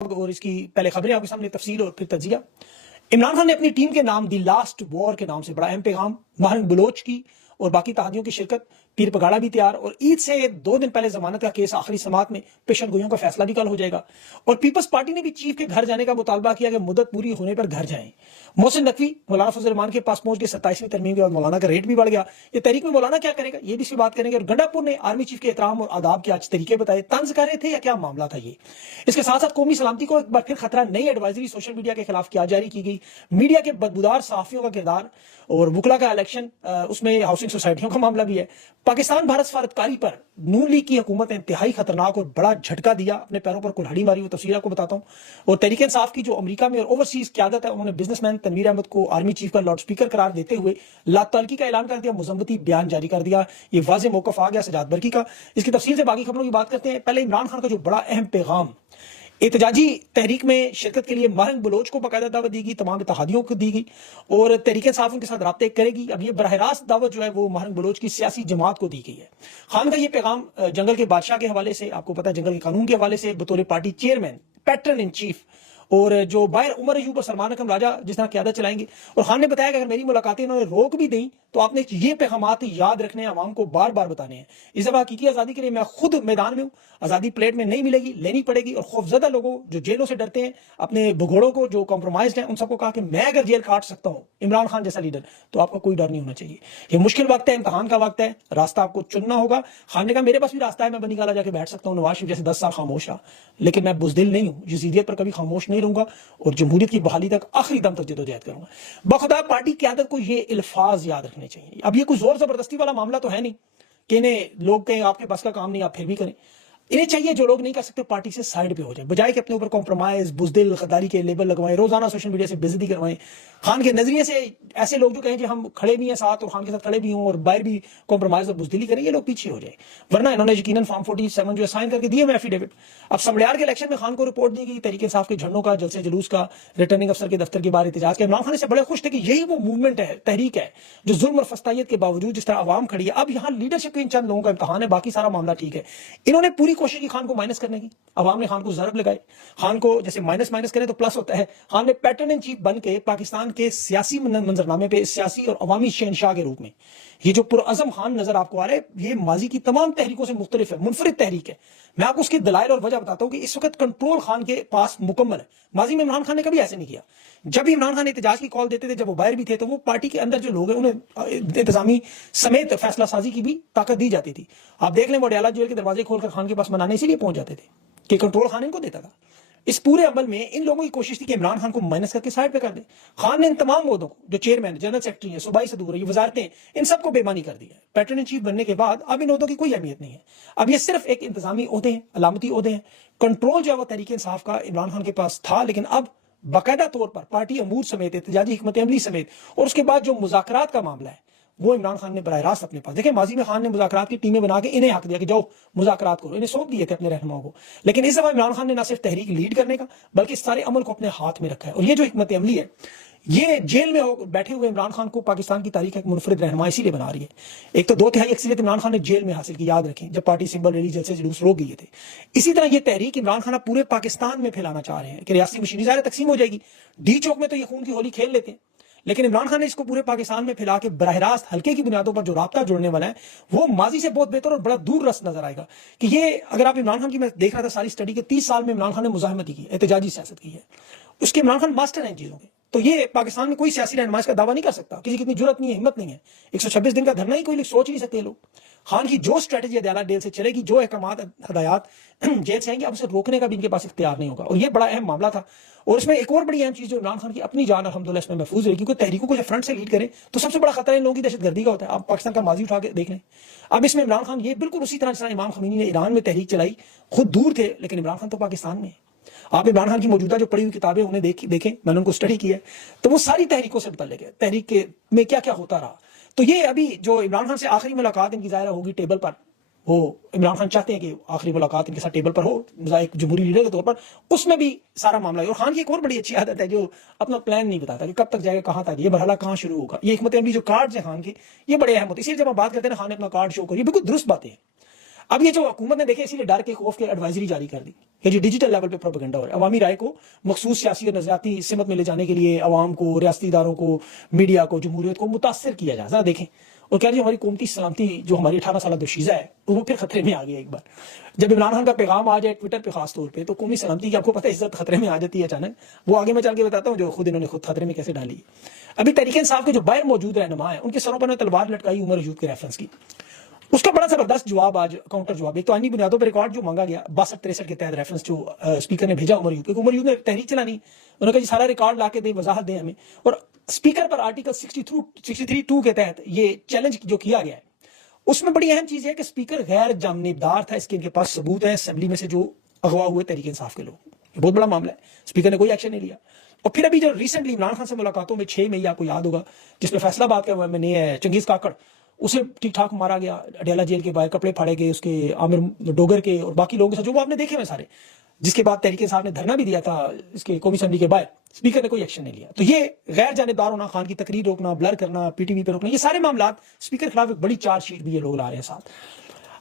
اور اس کی پہلے خبریں آپ کے سامنے تفصیل اور پھر تجزیہ۔ عمران خان نے اپنی ٹیم کے نام دی لاسٹ وار کے نام سے بڑا اہم پیغام، ماہرین بلوچ کی اور باقی تہادیوں کی شرکت، پیر پگاڑا بھی تیار، اور عید سے 2 دن پہلے ضمانت کا کیس آخری سماعت میں، پیشن گوئیوں کا فیصلہ بھی کل ہو جائے گا۔ اور پیپلز پارٹی نے بھی چیف کے گھر جانے کا مطالبہ کیا کہ مدت پوری ہونے پر گھر جائیں۔ محسن نقوی مولانا فضل الرحمان کے پاس پہنچ کے 27ویں ترمیم کے بعد مولانا کا ریٹ بھی بڑھ گیا۔ یہ تحریک میں مولانا کیا کرے گا یہ بھی اس کی بات کریں گے۔ اور گنڈا پور نے آرمی چیف کے احترام اور آداب کے آج طریقے بتائے، طنز کر رہے تھے یا کیا معاملہ تھا یہ۔ اس کے ساتھ ساتھ قومی سلامتی کو ایک بار پھر خطرہ، نئی ایڈوائزری سوشل میڈیا کے خلاف کیا جاری کی گئی، میڈیا کے بدبودار صحافیوں کا کردار اور وکلا کا الیکشن، اس میں ہاؤسنگ سوسائٹیوں کا معاملہ بھی ہے۔ پاکستان بھارت سفارتکاری پر نون لیگ کی حکومت نے انتہائی خطرناک اور بڑا جھٹکا دیا، اپنے پیروں پر کلہاڑی ماری، وہ تفصیل آپ کو بتاتا ہوں۔ اور تحریک انصاف کی جو امریکہ میں اور اوورسیز قیادت ہے، انہوں نے بزنس مین تنویر احمد کو آرمی چیف کا لاؤڈ سپیکر قرار دیتے ہوئے لاتعلقی کا اعلان کر دیا، مذمتی بیان جاری کر دیا۔ یہ واضح موقف آ گیا سجاد برقی کا۔ اس کی تفصیل سے باقی خبروں کی بات کرتے ہیں۔ پہلے عمران خان کا جو بڑا اہم پیغام، احتجاجی تحریک میں شرکت کے لیے ماہرین بلوچ کو باقاعدہ دعوت دی گئی، تمام اتحادیوں کو دی گئی، اور تحریک انصاف ان کے ساتھ رابطے کرے گی۔ اب یہ براہ راست دعوت جو ہے وہ ماہرین بلوچ کی سیاسی جماعت کو دی گئی ہے۔ خان کا یہ پیغام جنگل کے بادشاہ کے حوالے سے، آپ کو پتا ہے جنگل کے قانون کے حوالے سے، بطور party chairman, pattern in chief, اور جو باہر عمر ایوب اور سلمان اکرم راجہ جس طرح قیادت چلائیں گے۔ اور خان نے بتایا کہ اگر میری ملاقاتیں انہوں نے روک بھی دیں تو آپ نے یہ پیغامات یاد رکھنے ہیں، عوام کو بار بار بتانے ہیں۔ اس دفعہ حقیقی آزادی کے لیے میں خود میدان میں ہوں، آزادی پلیٹ میں نہیں ملے گی، لینی پڑے گی۔ اور خوفزدہ لوگوں جو جیلوں سے ڈرتے ہیں، اپنے بھگوڑوں کو جو کمپرومائزڈ ہیں، ان سب کو کہا کہ میں اگر جیل کاٹ سکتا ہوں عمران خان جیسا لیڈر، تو آپ کا کوئی ڈر نہیں ہونا چاہیے۔ یہ مشکل وقت ہے، امتحان کا وقت ہے، راستہ آپ کو چننا ہوگا۔ خان نے کہا میرے پاس بھی راستہ ہے، میں بنی گالا جا کے بیٹھ سکتا ہوں، نواز شریف جیسے 10 سال خاموش رہا، لیکن میں بزدل نہیں ہوں، یزیدیت پر کبھی خاموش نہیں رہوں گا، اور جمہوریت کی بحالی تک آخری دم تک جدوجہد کروں گا۔ بخدا پارٹی قیادت کو یہ الفاظ یاد رکھنے چاہیے۔ اب یہ کوئی زور زبردستی والا معاملہ تو ہے نہیں کہ انہیں لوگ کہیں آپ کے بس کا کام نہیں، آپ پھر بھی کریں۔ انہیں چاہیے جو لوگ نہیں کر سکتے پارٹی سے سائیڈ پہ ہو جائیں، بجائے کہ اپنے اوپر کمپرومائز، بزدل، غداری کے لیبل لگوائیں، روزانہ سوشل میڈیا سے بےعزتی کروائیں۔ خان کے نظریے سے ایسے لوگ جو کہیں کہ ہم کھڑے بھی ہیں ساتھ اور خان کے ساتھ کھڑے بھی ہوں اور باہر بھی کمپرومائز اور بزدلی کریں، یہ لوگ پیچھے ہو جائیں، ورنہ انہوں نے یقیناً فارم 47 جو سائن کر کے دیے میں ایفیڈیوٹ۔ اب سمڑیار کے الیکشن میں خان کو رپورٹ دی گئی تحریک انصاف کے جھنڈوں کا، جلسے جلوس کا، ریٹرننگ افسر کے دفتر کے باہر احتجاج کا۔ عمران خان سے بڑے خوش تھے کہ یہی وہ موومنٹ ہے، تحریک ہے جو ظلم اور فسطائیت کے باوجود جس طرح عوام کھڑی ہے۔ اب یہاں لیڈرشپ کے ان چند لوگوں کا امتحان ہے، باقی سارا معاملہ ٹھیک ہے۔ انہوں نے پوری کوشش کی خان کو مائنس کرنے کی، عوام نے خان کو ضرب لگائے۔ خان کو جیسے مائنس کرے تو پلس ہوتا ہے، خان نے پیٹرن ان چیف بن کے پاکستان کے سیاسی منظرنامے پہ سیاسی اور عوامی شہنشاہ کے روپ میں یہ جو پرعزم خان نظر آپ کو آ رہا ہے، یہ ماضی کی تمام تحریکوں سے مختلف ہے، منفرد تحریک ہے۔ میں آپ کو اس کے دلائل اور وجہ بتاتا ہوں کہ اس وقت کنٹرول خان کے پاس مکمل ہے۔ ماضی میں عمران خان نے کبھی ایسے نہیں کیا۔ جب بھی عمران خان احتجاج کی کال دیتے تھے، جب وہ باہر بھی تھے، تو وہ پارٹی کے اندر جو لوگ ہیں انہیں انتظامی سمیت فیصلہ سازی کی بھی طاقت دی جاتی تھی۔ آپ دیکھ لیں وڈیالہ جیل کے دروازے کھول کر خان کے پاس منانے، اسی لیے پہنچ جاتے تھے کہ کنٹرول خان ان کو دیتا تھا۔ اس پورے عمل میں ان لوگوں کی کوشش تھی کہ عمران خان کو مائنس کر کے سائڈ پہ کر دیں۔ خان نے ان تمام عہدوں کو، جو چیئرمین، جنرل سیکرٹری ہیں، صوبائی صدور ہیں، یہ وزارتیں، ان سب کو بے معنی کر دیا ہے۔ پیٹرن ان چیف بننے کے بعد اب ان عہدوں کی کوئی اہمیت نہیں ہے، اب یہ صرف ایک انتظامی عہدے ہیں، علامتی عہدے ہیں۔ کنٹرول جو ہے وہ تحریک انصاف کا عمران خان کے پاس تھا، لیکن اب باقاعدہ طور پر پارٹی امور سمیت، احتجاجی حکمت عملی سمیت، اور اس کے بعد جو مذاکرات کا معاملہ ہے وہ عمران خان نے براہ راست اپنے پاس۔ دیکھیں ماضی میں خان نے مذاکرات کی ٹیمیں بنا کے انہیں حق دیا کہ جاؤ مذاکرات کرو، انہیں سونپ دیے تھے اپنے رہنماؤں کو، لیکن اس دفعہ عمران خان نے نہ صرف تحریک لیڈ کرنے کا بلکہ اس سارے عمل کو اپنے ہاتھ میں رکھا ہے۔ اور یہ جو حکمت عملی ہے، یہ جیل میں بیٹھے ہوئے عمران خان کو پاکستان کی تاریخ ایک منفرد رہنما اسی لیے بنا رہی ہے۔ ایک تو 2/3 اکثریت عمران خان نے جیل میں حاصل کی، یاد رکھیں، جب پارٹی سمبل ریلی جلسے جلوس روک گئے تھے۔ اسی طرح یہ تحریک عمران خان پورے پاکستان میں پھیلانا چاہ رہے ہیں کہ ریاستی مشینری ظاہر تقسیم ہو جائے گی، ڈی چوک میں تو یہ خون کی ہولی کھیل لیتے ہیں، لیکن عمران خان نے اس کو پورے پاکستان میں پھیلا کے براہ راست حلقے کی بنیادوں پر جو رابطہ جوڑنے والا ہے وہ ماضی سے بہت بہتر اور بڑا دور رس نظر آئے گا۔ کہ یہ اگر آپ عمران خان کی، میں دیکھ رہا تھا ساری سٹڈی کے 30 سال میں عمران خان نے مزاحمتی کی، احتجاجی سیاست کی ہے، اس کے عمران خان ماسٹر ہیں ان چیزوں کے، تو یہ پاکستان میں کوئی سیاسی رہنما اس کا دعویٰ نہیں کر سکتا، کسی کی اتنی جرت نہیں ہے، ہمت نہیں ہے۔ 126 دن کا دھرنا ہی کوئی سوچ نہیں سکتے لوگ۔ خان کی جو اسٹریٹجی عدالت ڈیل سے چلے گی، جو احکامات ہدایات جیل سے آئیں گے، اب اسے روکنے کا بھی ان کے پاس اختیار نہیں ہوگا، اور یہ بڑا اہم معاملہ تھا۔ اور اس میں ایک اور بڑی اہم چیز جو عمران خان کی اپنی جان الحمدللہ اس میں محفوظ رہی، کیونکہ تحریکوں کو جب فرنٹ سے لیڈ کریں تو سب سے بڑا خطرہ ان لوگوں کی دہشت گردی کا ہوتا ہے۔ آپ پاکستان کا ماضی اٹھا کے دیکھ لیں، اب اس میں عمران خان یہ بالکل اسی طرح جس طرح امام خمینی نے ایران میں تحریک چلائی، خود دور تھے لیکن عمران خان تو پاکستان میں ہے۔ آپ عمران خان کی موجودہ جو پڑھی ہوئی کتابیں انہیں دیکھیں، میں نے ان کو اسٹڈی کی ہے، تو وہ ساری تحریکوں سے متعلق ہے، تحریک میں کیا کیا ہوتا رہا۔ تو یہ ابھی جو عمران خان سے آخری ملاقات ان کی ظاہرہ ہوگی ٹیبل پر، وہ عمران خان چاہتے ہیں کہ آخری ملاقات ان کے ساتھ ٹیبل پر ہو ایک جمہوری لیڈر کے طور پر، اس میں بھی سارا معاملہ ہے۔ اور خان کی ایک اور بڑی اچھی عادت ہے جو اپنا پلان نہیں بتاتا کہ کب تک جائے گا، کہاں تک، یہ مرحلہ کہاں شروع ہوگا۔ یہ حکمت عملی جو کارڈز ہیں خان کے، یہ بڑے اہم ہوتے ہیں، اس لیے جب ہم بات کرتے ہیں نا خان نے اپنا کارڈ شو کر، یہ بالکل درست باتیں ہیں۔ اب یہ جو حکومت نے دیکھے اسی لیے ڈر کے خوف کے ایڈوائزری جاری کر دی کہ جی ڈیجیٹل لیول پہ پروپیگنڈا ہو رہا ہے، عوامی رائے کو مخصوص سیاسی اور نظریاتی سمت میں لے جانے کے لیے عوام کو، ریاستی اداروں کو، میڈیا کو، جمہوریت کو متاثر کیا جائے. ذرا دیکھیں اور کہہ رہی ہماری قومتی سلامتی جو ہماری 18 سالہ دوشیزہ ہے وہ پھر خطرے میں آ گیا. ایک بار جب عمران خان کا پیغام آ جائے ٹویٹر پہ خاص طور پہ تو قومی سلامتی کی آپ کو پتہ ہے عزت خطرے میں آ جاتی ہے اچانک. وہ آگے میں چل کے بتاتا ہوں جو خود انہوں نے خود خطرے میں کیسے ڈالی. ابھی تحریک انصاف کے جو باہر موجود رہنما ہیں ان کے سروں پر تلوار لٹکائی عمر ایوب کے ریفرنس کی. اس کا بڑا زبردست جواب آج کاؤنٹر جواب. ایک تو آئینی بنیادوں پر ریکارڈ جو مانگا گیا 62-63 کے تحت ریفرنس جو اسپیکر نے بھیجا عمر ایوب کو. عمر ایوب نے تحریک چلانی، انہوں نے کہا جی سارا ریکارڈ لا کے دیں، وضاحت دیں ہمیں. اور اسپیکر پر آرٹیکل 63(2) کے تحت یہ چیلنج جو کیا گیا ہے اس میں بڑی اہم چیز ہے کہ اسپیکر غیر جانبدار تھا. اس کے ان کے پاس ثبوت ہے اسمبلی میں سے جو اغوا ہوئے تحریک انصاف کے لوگ. یہ بہت بڑا معاملہ ہے. اسپیکر نے کوئی ایکشن نہیں لیا. اور پھر ابھی جو ریسنٹلی عمران خان سے ملاقاتوں میں 6 مئی آپ کو یاد ہوگا جس میں فیصلہ باد کا میں نے چنگیز کاکڑ اسے ٹھیک ٹھاک مارا گیا اڈیالہ جیل کے باہر، کپڑے پھاڑے گئے اس کے، عامر ڈوگر کے اور باقی لوگوں کے ساتھ جو وہ آپ نے دیکھے ہوئے سارے، جس کے بعد تحریک انصاف نے دھرنا بھی دیا تھا اس کے قومی اسمبلی کے باہر. اسپیکر نے کوئی ایکشن نہیں لیا. تو یہ غیر جانبدار ہونا، خان کی تقریر روکنا، بلر کرنا، پی ٹی وی پہ روکنا، یہ سارے معاملات اسپیکر کے خلاف ایک بڑی چارج شیٹ بھی یہ لوگ لا رہے ہیں ساتھ.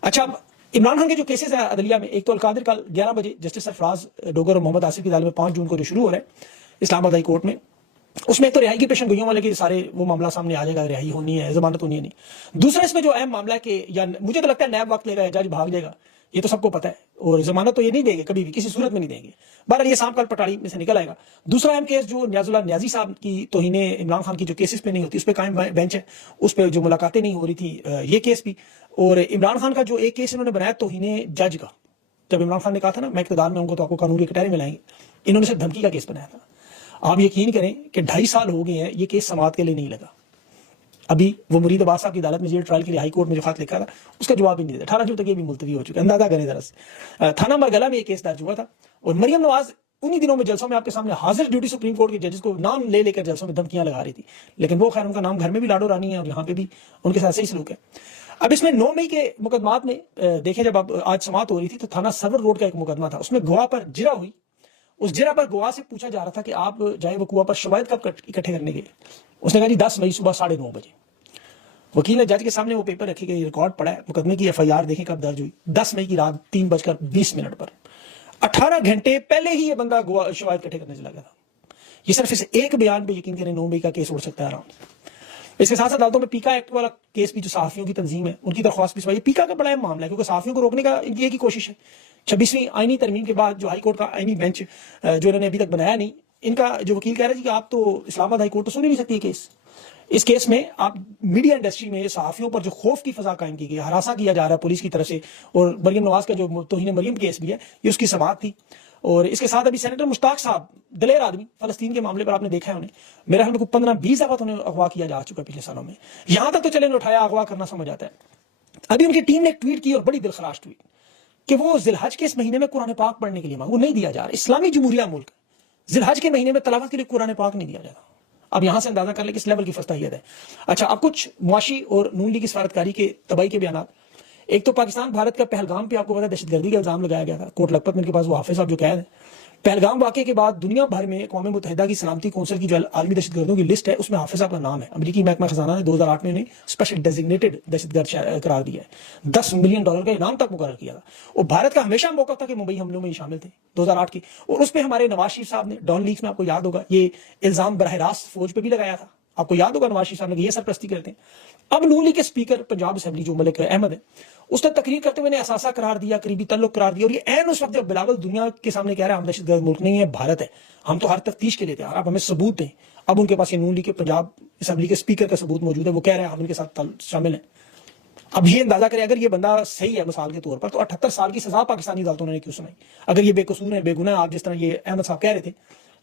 اچھا اب عمران خان کے جو کیسز ہیں عدلیہ میں، ایک تو القادر کل 11 بجے جسٹس سرفراز ڈوگر اور محمد آصف کی عدالت میں 5 جون کو جو شروع ہو رہا ہے اسلام آباد ہائی کورٹ میں، اس میں ایک تو رہائی کی پیشن گوئیوں والے کے سارے وہ معاملہ سامنے آ جائے گا، رہائی ہونی ہے، ضمانت ہونی ہے نہیں. دوسرا اس میں جو اہم معاملہ ہے کہ یا مجھے تو لگتا ہے نیب وقت لے گا، جج بھاگ جائے گا، یہ تو سب کو پتہ ہے، اور ضمانت تو یہ نہیں دیں گے کبھی بھی، کسی صورت میں نہیں دیں گے. بہرحال یہ سام کل پٹاڑی میں سے نکل آئے گا. دوسرا اہم کیس جو نیاز اللہ نیازی صاحب کی توہین عمران خان کی جو کیسز پہ نہیں ہوتی اس پہ قائم بینچ ہے، اس پہ جو ملاقاتیں نہیں ہو رہی تھی، یہ کیس بھی. اور عمران خان کا جو ایک کیس انہوں نے بنایا توہین جج کا، جب عمران خان نے کہا تھا نا میں اقتدار میں ہوں گا تو آپ کو قانون کے کٹہرے میں لائیں گے، انہوں نے صرف دھمکی کا کیس بنایا تھا. آپ یقین کریں کہ 2.5 سال ہو گئے ہیں یہ کیس سماعت کے لیے نہیں لگا. ابھی وہ مرید عباس صاحب کی عدالت میں جیل ٹرائل کے لیے ہائی کورٹ میں جو خط لکھا تھا اس کا جواب ہی نہیں دیتا. 18 جون تک یہ بھی ملتوی ہو چکا ہے. اندازہ کریں ذرا سے. تھانہ مرگلا میں یہ کیس درج ہوا تھا اور مریم نواز انہی دنوں میں جلسوں میں آپ کے سامنے حاضر ڈیوٹی سپریم کورٹ کے ججز کو نام لے کر جلسوں میں دھمکیاں لگا رہی تھی. لیکن وہ خیر ان کا نام گھر میں بھی لاڈو رانی ہے اور یہاں پہ بھی ان کے ساتھ صحیح سلوک ہے. اب اس میں 9 مئی کے مقدمات میں دیکھیں جب اب آج سماعت ہو رہی تھی تو تھانہ سرور روڈ کا ایک مقدمہ تھا، اس میں گواہ پر جرا ہوئی. اس جرا پر گواہ سے پوچھا جا رہا تھا کہ آپ جائے وقوع پر شواہد کب اکٹھے کرنے گئے. اس نے کہا جی 10 مئی صبح 9:30 بجے. وکیل نے جج کے سامنے وہ پیپر رکھے گئے، ریکارڈ پڑا ہے، مقدمے کی FIR دیکھیں کب درج ہوئی 10 مئی کی رات 3:20 پر. 18 گھنٹے پہلے ہی یہ بندہ شواہد اکٹھے کرنے سے لگا تھا. یہ صرف اس ایک بیان پہ یقین کریں 9 مئی کا کیس اڑ سکتا ہے آرام سے. اس کے ساتھ ساتھ عدالتوں میں پیکا ایکٹ والا کیس بھی جو صحافیوں کی تنظیم ہے ان کی درخواست بھی سوئی. پیکا کا بڑا اہم معاملہ ہے کیونکہ صحافیوں کو روکنے کا ان کی ایک ہی کوشش ہے. 26ویں آئینی ترمیم کے بعد جو ہائی کورٹ کا آئینی بینچ جو انہوں نے ابھی تک بنایا نہیں، ان کا جو وکیل کہہ رہا ہے کہ آپ تو اسلام آباد ہائی کورٹ تو سن ہی نہیں سکتی ہے کیس. اس کیس میں آپ میڈیا انڈسٹری میں صحافیوں پر جو خوف کی فضا قائم کی گئی، ہراساں کیا جا رہا ہے پولیس کی طرف سے، اور مریم نواز کا جو توہین مریم کیس بھی ہے یہ اس کی سماعت تھی. اور اس کے ساتھ ابھی سینیٹر مشتاق صاحب دلیر آدمی فلسطین کے معاملے پر آپ نے دیکھا ہے انہیں میرا خیال میں 15-20 دفعہ انہیں اغوا کیا جا چکا ہے پچھلے سالوں میں. یہاں تک تو چلے اٹھایا اغوا کرنا سمجھ آتا ہے. ابھی ان کی ٹیم نے ایک ٹویٹ کی اور بڑی دلخراش ٹویٹ کہ وہ ذی الحج کے اس مہینے میں قرآن پاک پڑھنے کے لیے وہ نہیں دیا جا رہا. اسلامی جمہوریہ ملک ذی الحج کے مہینے میں تلاوت کے لیے قرآن پاک نہیں دیا جاتا. اب یہاں سے اندازہ کر لیں کس لیول کی فستحیت ہے. اچھا اب کچھ معاشی اور نون لیگ کی سفارتکاری کے تباہی کے بیانات. ایک تو پاکستان بھارت کا پہلگام پہ آپ کو پتا دہشت گردی کا الزام لگایا گیا تھا، کوٹ لکھپت میں ان کے پاس وہ حافظ صاحب جو قید ہیں. پہلگام واقعے کے بعد دنیا بھر میں اقوام متحدہ کی سلامتی کونسل کی جو عالمی دہشت گردوں کی لسٹ ہے اس میں حافظ صاحب کا نام ہے. امریکی محکمہ خزانہ نے 2008 میں انہیں اسپیشل ڈیزگنیٹڈ دہشت گرد قرار دیا ہے. $10 ملین کا انعام تک مقرر کیا تھا. اور بھارت کا ہمیشہ موقع تھا کہ ممبئی حملوں میں شامل تھے 2008 کی، اور اس پہ ہمارے نواز شریف صاحب نے ڈان لیکس میں آپ کو یاد ہوگا یہ الزام براہ راست فوج پہ بھی لگایا تھا. آپ کو یاد ہوگا نواز شریف صاحب نے کہ یہ سرپرستی کرتے ہیں. اب نون لیگ کے اسپیکر پنجاب اسمبلی جو ملک احمد ہے اس نے تقریر کرتے ہوئے اثاثہ قرار دیا، قریبی تعلق قرار دیا. اور یہ عین اس وقت جب بلاول دنیا کے سامنے کہہ رہا ہے ہم دہشت گرد ملک نہیں ہے، بھارت ہے، ہم تو ہر تفتیش کے لیے تیار، آپ ہمیں ثبوت دیں. اب ان کے پاس یہ نون لیگ کے پنجاب اسمبلی کے اسپیکر کا ثبوت موجود ہے، وہ کہہ رہے ہیں ہم ان کے ساتھ شامل ہیں. اب یہ اندازہ کریں اگر یہ بندہ صحیح ہے مثال کے طور پر تو 78 سال کی سزا پاکستانی عدالتوں نے کیوں سنائی؟ اگر یہ بے قصور ہے، بے گناہ، آپ جس طرح یہ احمد صاحب کہہ رہے تھے،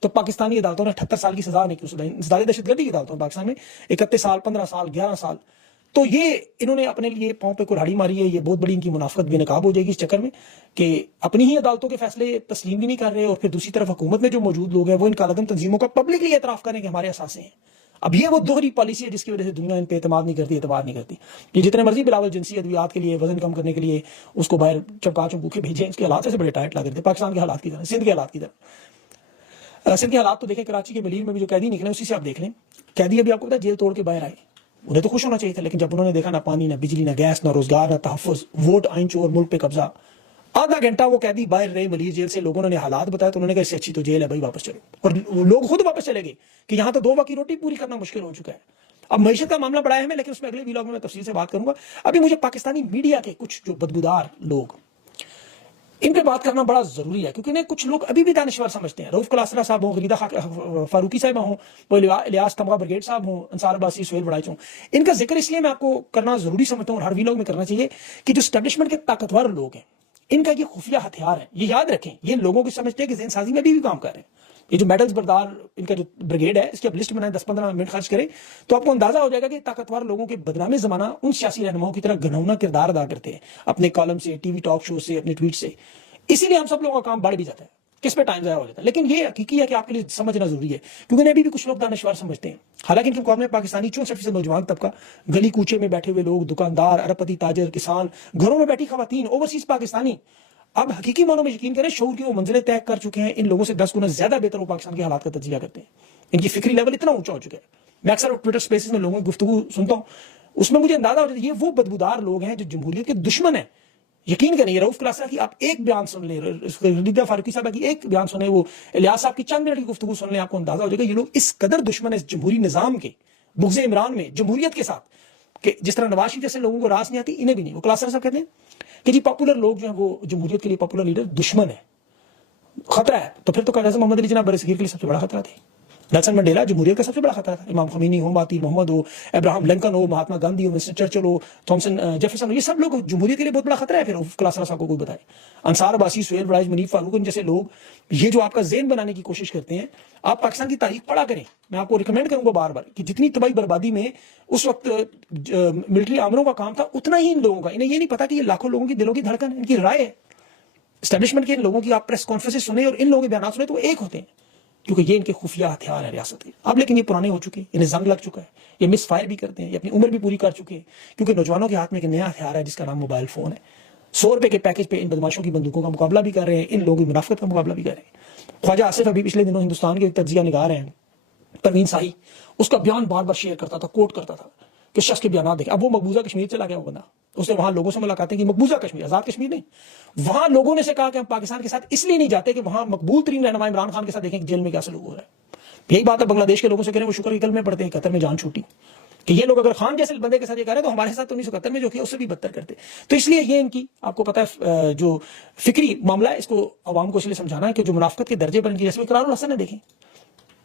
تو پاکستانی عدالتوں نے 78 سال کی سزا نے کیوں سنائی؟ زیادہ دہشت گردی کی عدالتوں پاکستان میں 31 سال، 15 سال، 11 سال. تو یہ انہوں نے اپنے لیے پاؤں پہ کلہاڑی ماری ہے. یہ بہت بڑی ان کی منافقت بے نقاب ہو جائے گی اس چکر میں کہ اپنی ہی عدالتوں کے فیصلے تسلیم بھی نہیں کر رہے، اور پھر دوسری طرف حکومت میں جو موجود لوگ ہیں وہ ان کالعدم تنظیموں کا پبلکلی اعتراف کریں کہ ہمارے اثاثے ہیں. اب یہ وہ دوہری پالیسی ہے جس کی وجہ سے دنیا ان پہ اعتماد نہیں کرتی، اعتبار نہیں کرتی. یہ جتنے مرضی بلاول جنسی ادویات کے لیے وزن کم کرنے کے لیے اس کو باہر چمکا چمکو کے بھیجیں، اس کے حالات سے بڑے ٹائٹ لگ رہے تھے پاکستان کے حالات کی طرح، سندھ کے حالات کی طرح. سندھ کے حالات تو دیکھیں، کراچی کے ملیر میں بھی جو قیدی نکلے اسی سے آپ دیکھ لیں. قیدی ابھی آپ کو پتا جیل توڑ کے باہر آئے، انہیں تو خوش ہونا چاہیے تھا، لیکن جب انہوں نے دیکھا نہ پانی، نہ بجلی، نہ گیس، نہ روزگار، نہ تحفظ، ووٹ آئین چور، ملک پہ قبضہ، آدھا گھنٹہ وہ قیدی باہر رہے ملیر جیل سے، لوگوں نے حالات بتایا تو انہوں نے کہا اس سے اچھی تو جیل ہے بھائی، واپس چلو. اور لوگ خود واپس چلے گئے کہ یہاں تو 2 وقت کی روٹی پوری کرنا مشکل ہو چکا ہے. اب معیشت کا معاملہ بڑا اہم ہے، لیکن اس میں اگلے ویلاگ میں تفصیل سے بات کروں گا. ابھی مجھے پاکستانی میڈیا کے کچھ جو بدبودار لوگ، ان پہ بات کرنا بڑا ضروری ہے، کیونکہ انہیں کچھ لوگ ابھی بھی دانشور سمجھتے ہیں. رؤف کلاسرا صاحب ہوں، غریدہ فاروقی صاحبہ ہوں، وہ الیاس تمغہ بریگیڈ صاحب ہوں، انصار عباسی، سہیل بڑائچ ہوں، ان کا ذکر اس لیے میں آپ کو کرنا ضروری سمجھتا ہوں اور ہر ویلاگ میں کرنا چاہیے کہ جو اسٹیبلشمنٹ کے طاقتور لوگ ہیں، ان کا یہ خفیہ ہتھیار ہے. یہ یاد رکھیں، یہ لوگوں کی سمجھتے ہیں کہ ذہن سازی میں بھی کام کر رہے ہیں. یہ جو میڈلز بردار ان کا جو بریگیڈ ہے، اس کی اب لسٹ بنائیں، 10-15 منٹ خرچ کریں تو آپ کو اندازہ ہو جائے گا کہ طاقتور لوگوں کے بدنام زمانہ ان سیاسی رہنماؤں کی طرح گھنونا کردار ادا کرتے ہیں، اپنے کالم سے، ٹی وی ٹاک شو سے، اپنے ٹویٹ سے. اسی لیے ہم سب لوگوں کا کام بڑھ بھی جاتا ہے، کس پہ ٹائم ضائع ہو جاتا ہے. لیکن یہ حقیقی ہے کہ آپ کے لیے سمجھنا ضروری ہے، کیونکہ انہیں ابھی بھی کچھ لوگ دانشور سمجھتے ہیں. حالانکہ ان کے مقابلے میں پاکستانی 64% نوجوان طبقہ، گلی کوچے میں بیٹھے ہوئے لوگ، دکاندار، ارب پتی تاجر، کسان، گھروں میں بیٹھی خواتین، اوورسیز پاکستانی اب حقیقی معنوں میں یقین کریں شعور کی وہ منزلیں طے کر چکے ہیں. ان لوگوں سے 10 گنا زیادہ بہتر وہ پاکستان کے حالات کا تجزیہ کرتے ہیں. ان کی فکری لیول اتنا اونچا ہو چکا ہے. میں اکثر ٹویٹر سپیسز میں لوگوں کی گفتگو سنتا ہوں، اس میں مجھے اندازہ ہو جاتا ہے یہ وہ بدبودار لوگ ہیں جو جمہوریت کے دشمن ہیں. یقین کریں، یہ رؤف کلاسرا کی آپ ایک بیان سن لیں، غریدہ فاروقی صاحبہ کی ایک بیان سنیں، وہ الیاس صاحب کی چند منٹ کی گفتگو سن لیں، آپ کو اندازہ ہو جائے گا یہ لوگ اس قدر دشمن ہے اس جمہوری نظام کے، بغض عمران میں، جمہوریت کے ساتھ، کہ جس طرح نواز شریف جیسے لوگوں کو راس نہیں آتی، انہیں بھی نہیں. وہ کلاسرا صاحب کہتے ہیں کہ جی پاپولر لوگ جو ہیں وہ جمہوریت کے لیے پاپولر لیڈر دشمن ہے، خطرہ ہے. تو پھر تو قائد اعظم محمد علی جناح برصغیر کے لیے سب سے بڑا خطرہ تھے. نیلسن منڈیلا جمہوریت کا سب سے بڑا خطرہ تھا. امام خمینی ہو، مہاتیر محمد ہو، ابراہم لنکن ہو، مہاتما گاندھی ہو، ونسٹن چرچل ہو، تھامسن جیفرسن ہو، یہ سب لوگ جمہوریت کے لیے بہت بڑا خطرہ ہے. پھر کلاسرا صاحب کو کوئی بتائے. انصار عباسی، سہیل بڑائچ، منیف فاروق جیسے لوگ یہ جو آپ کا ذہن بنانے کی کوشش کرتے ہیں. آپ پاکستان کی تاریخ پڑھا کریں، میں آپ کو ریکمینڈ کروں گا بار بار کہ جتنی تباہی بربادی میں اس وقت ملٹری عاملوں کا کام تھا، اتنا ہی ان لوگوں کا. انہیں یہ نہیں پتا کہ یہ لاکھوں لوگوں کی دلوں کی دھڑکن ہے، ان کی رائے ہے. اسٹیبلشمنٹ کے ان لوگوں کی آپ پریس کانفرنس سنیں اور ان لوگوں کے بیانات سنیں تو وہ ایک ہوتے ہیں، کیونکہ یہ ان کے خفیہ ہتھیار ہے ریاست کے. اب لیکن یہ پرانے ہو چکے ہیں، انہیں زنگ لگ چکا ہے، یہ مس فائر بھی کرتے ہیں، یہ اپنی عمر بھی پوری کر چکے ہیں، کیونکہ نوجوانوں کے ہاتھ میں ایک نیا ہتھیار ہے جس کا نام موبائل فون ہے. 100 روپے کے پیکج پہ ان بدماشوں کی بندوقوں کا مقابلہ بھی کر رہے ہیں، ان لوگوں کی منافقت کا مقابلہ بھی کر رہے ہیں. خواجہ آصف ابھی پچھلے دنوں ہندوستان کے تجزیہ نگار ہیں پروین ساہی، اس کا بیان بار بار شیئر کرتا تھا، کوٹ کرتا تھا کہ شخص کے بیانات دیکھیں. اب وہ مقبوضہ کشمیر چلا گیا، وہ بندہ، اس نے وہاں لوگوں سے ملاقاتیں کی. مقبوضہ کشمیر، آزاد کشمیر نہیں. وہاں لوگوں نے سے کہا کہ ہم پاکستان کے ساتھ اس لیے نہیں جاتے کہ وہاں مقبول ترین رہنما عمران خان کے ساتھ دیکھیں کہ جیل میں کیا سلوک ہو رہا ہے. یہی بات ہے بنگلہ دیش کے لوگوں سے کریں، وہ شکر کے کلمے پڑھتے ہیں، قطر میں جان چھوٹی، کہ یہ لوگ اگر خان جیسے بندے کے ساتھ یہ کہہ رہے ہیں تو ہمارے ساتھ 1971 میں جو کیا اس سے بھی بدتر کرتے. تو اس لیے یہ ان کی آپ کو پتہ ہے جو فکری معاملہ ہے، اس کو عوام کو اس لیے سمجھانا ہے کہ جو منافقت کے درجے پر ان کی، جیسے اقرار الحسن ہے، دیکھیں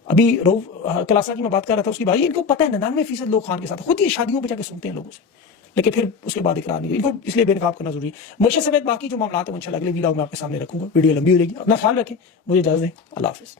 ابھی رؤف کلاسرا کی میں بات کر رہا تھا، اس کی بھائی ان کو پتہ ہے 99% لوگ خان کے ساتھ، خود یہ شادیوں پہ جا کے سنتے ہیں لوگوں سے، لیکن پھر اس کے بعد اقرار نہیں. ان کو اس لیے بے نقاب کرنا ضروری ہے. معیشت سمیت باقی جو معاملات ہیں وہ انشاءاللہ اگلے ویلاگ میں آپ کے سامنے رکھوں گا. ویڈیو لمبی ہو جائے گی، اپنا خیال رکھیں. مجھے اجازت دیں. اللہ حافظ.